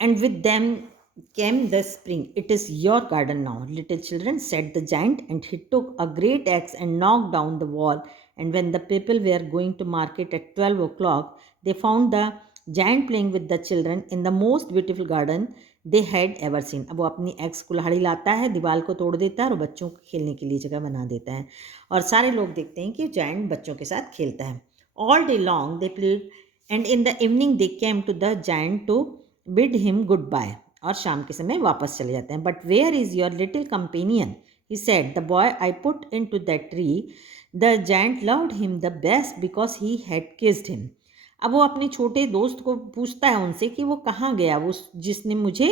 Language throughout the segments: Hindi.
and with them came the spring. It is your garden now, little children, said the giant, and he took a great axe and knocked down the wall. And when the people were going to market at 12 o'clock, they found the giant playing with the children in the most beautiful garden they had ever seen. अब वो अपनी एक्स कुल्हाड़ी लाता है, दीवार को तोड़ देता है और बच्चों को खेलने के लिए जगह बना देता है, और सारे लोग देखते हैं कि जायंट बच्चों के साथ खेलता है. All day long they played, and in the evening they came to the giant to bid him goodbye. और शाम के समय वापस चले जाते हैं. But where is your little companion? He said, the boy I put into that tree. The giant loved him the best because he had kissed him. अब वो अपने छोटे दोस्त को पूछता है उनसे कि वो कहाँ गया, वो जिसने मुझे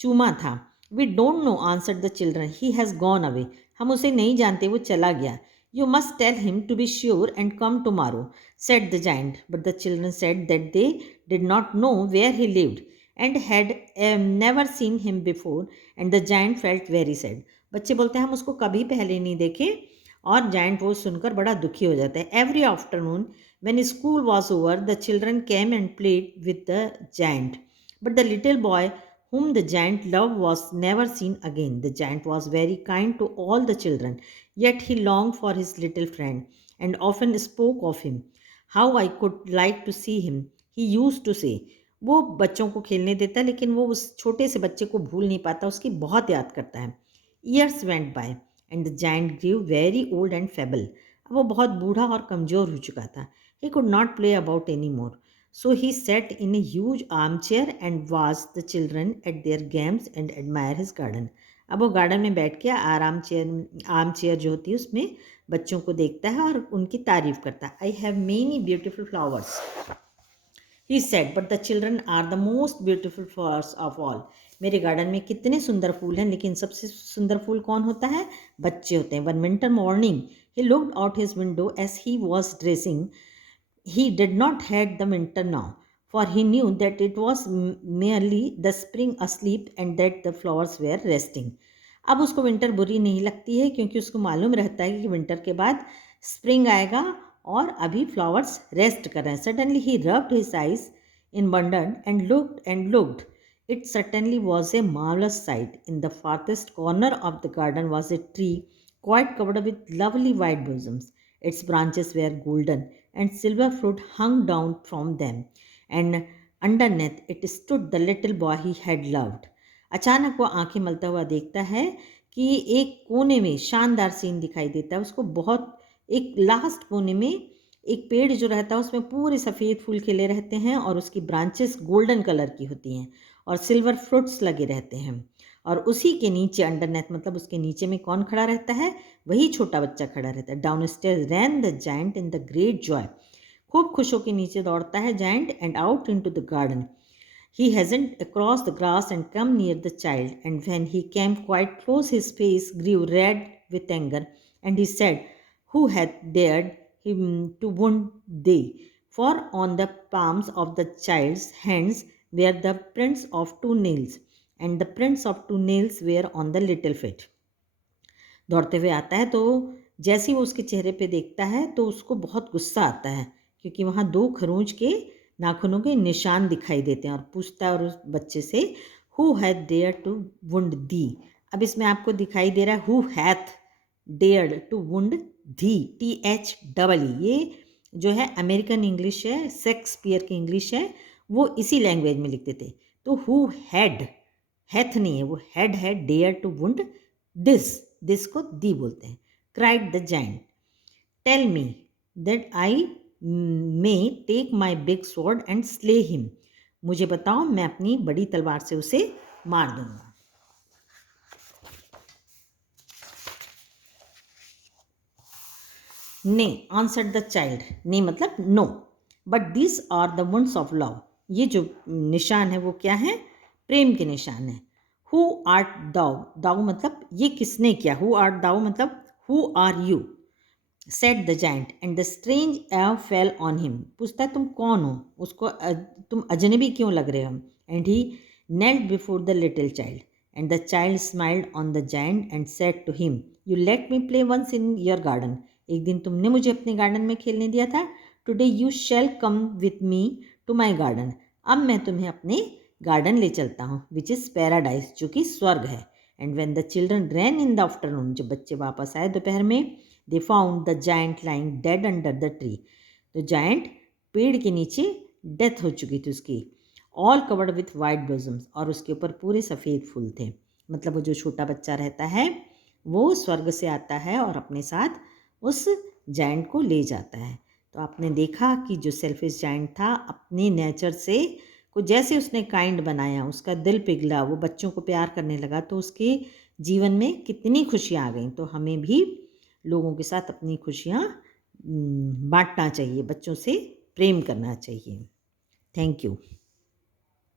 चूमा था. We don't know, answered the children. He has gone away. हम उसे नहीं जानते, वो चला गया. You must tell him to be sure and come tomorrow, said the giant. But the children said that they did not know where he lived and had never seen him before, and the giant felt very sad. बच्चे बोलते हैं हम उसको कभी पहले नहीं देखे, और जायंट वो सुनकर बड़ा दुखी हो जाता है. Every afternoon when school was over, the children came and played with the giant. But the little boy whom the giant loved was never seen again. The giant was very kind to all the children, yet he longed for his little friend and often spoke of him. How I could like to see him, he used to say. वो बच्चों को खेलने देता है, लेकिन वो उस छोटे से बच्चे को भूल नहीं पाता, उसकी बहुत याद करता है. Years went by and the giant grew very old and feeble. अब वो बहुत बूढ़ा और कमज़ोर हो चुका था. He could not play about anymore. So he sat in a huge armchair and watched the children at their games and admire his garden. अब वो गार्डन में बैठ के आर्म चेयर जो होती है उसमें बच्चों को देखता है और उनकी तारीफ करता है. I have many beautiful flowers, he said, but the children are the most beautiful flowers of all. मेरे गार्डन में कितने सुंदर फूल हैं, लेकिन सबसे सुंदर फूल कौन होता है? बच्चे होते हैं. One winter morning he looked out his window as he was dressing. He did not hate the winter now, for he knew that it was merely the spring asleep and that the flowers were resting. अब उसको विंटर बुरी नहीं लगती है, क्योंकि उसको मालूम रहता है कि विंटर के बाद स्प्रिंग आएगा और अभी फ्लावर्स रेस्ट कर रहे हैं. Suddenly he rubbed his eyes in wonder and looked. It certainly was a marvelous sight. In the farthest corner of the garden was a tree quite covered with lovely white blossoms. Its branches were golden and silver fruit hung down from them, and underneath it stood the little boy he had loved. अचानक वो आंखें मलता हुआ देखता है कि एक कोने में शानदार सीन दिखाई देता है. उसको बहुत एक लास्ट कोने में एक पेड़ जो रहता है उसमें पूरे सफ़ेद फूल खिले रहते हैं और उसकी ब्रांचेस गोल्डन कलर की होती हैं और सिल्वर फ्रूट्स लगे रहते हैं. और उसी के नीचे अंडरनेथ मतलब उसके नीचे में कौन खड़ा रहता है? वही छोटा बच्चा खड़ा रहता है. Downstairs ran the giant in the great joy. खूब खुश होकर नीचे दौड़ता है giant and out into the garden. He hastened across the grass and come near the child, and when he came quite close his face grew red with anger, and he said, Who hath dared him to wound thee? For on the palms of the child's hands were the prints of 2 nails, and the prints of 2 nails were on the little feet. दौड़ते हुए आता है तो जैसे ही वो उसके चेहरे पे देखता है तो उसको बहुत गुस्सा आता है, क्योंकि वहाँ 2 खरोंच के नाखूनों के निशान दिखाई देते हैं, और पूछता है और उस बच्चे से, who hath dare to wound thee. अब इसमें आपको दिखाई दे रहा है who hath dared to wound thee, THEE. ये जो है अमेरिकन इंग्लिश है, शेक्सपियर की इंग्लिश है, वो इसी लैंग्वेज में लिखते थे. तो हु हैड, हैथ नहीं है, वो हैड है, डेयर टू वुंड दिस को दी बोलते हैं. Cried the giant, tell me that I may take my big sword and slay him. मुझे बताओ, मैं अपनी बड़ी तलवार से उसे मार दूंगा. ने, आंसर्ड द चाइल्ड. ने मतलब no. But this are the wounds of love. ये जो निशान है वो क्या है? प्रेम के निशान है. हु आर्ट दाउ. दाउ मतलब ये किसने किया. हु आर्ट दाउ मतलब who are you, said the giant, and the strange awe fell on him. पूछता है तुम कौन हो, उसको तुम अजनबी क्यों लग रहे हो. And he knelt before the little child, and the child smiled on the giant and said to him, You let me play once in your garden. एक दिन तुमने मुझे अपने गार्डन में खेलने दिया था. Today you shall come with me to my garden. अब मैं तुम्हें अपने गार्डन ले चलता हूँ, विच इज़ पैराडाइज, जो कि स्वर्ग है। And when the children ran in the afternoon, जब बच्चे वापस आए दोपहर में, they found the giant lying dead under the tree, तो जायंट पेड़ के नीचे डेथ हो चुकी थी उसकी, all covered with white blossoms, और उसके ऊपर पूरे सफ़ेद फूल थे। मतलब वो जो छोटा बच्चा रहता है वो स्वर्ग से आता है और अपने साथ उस जायंट को ले जाता है। तो आपने देखा कि जो सेल्फिश जायंट था, अपने नेचर से को जैसे उसने काइंड बनाया, उसका दिल पिघला, वो बच्चों को प्यार करने लगा, तो उसके जीवन में कितनी खुशियाँ आ गई। तो हमें भी लोगों के साथ अपनी खुशियाँ बांटना चाहिए, बच्चों से प्रेम करना चाहिए। Thank you.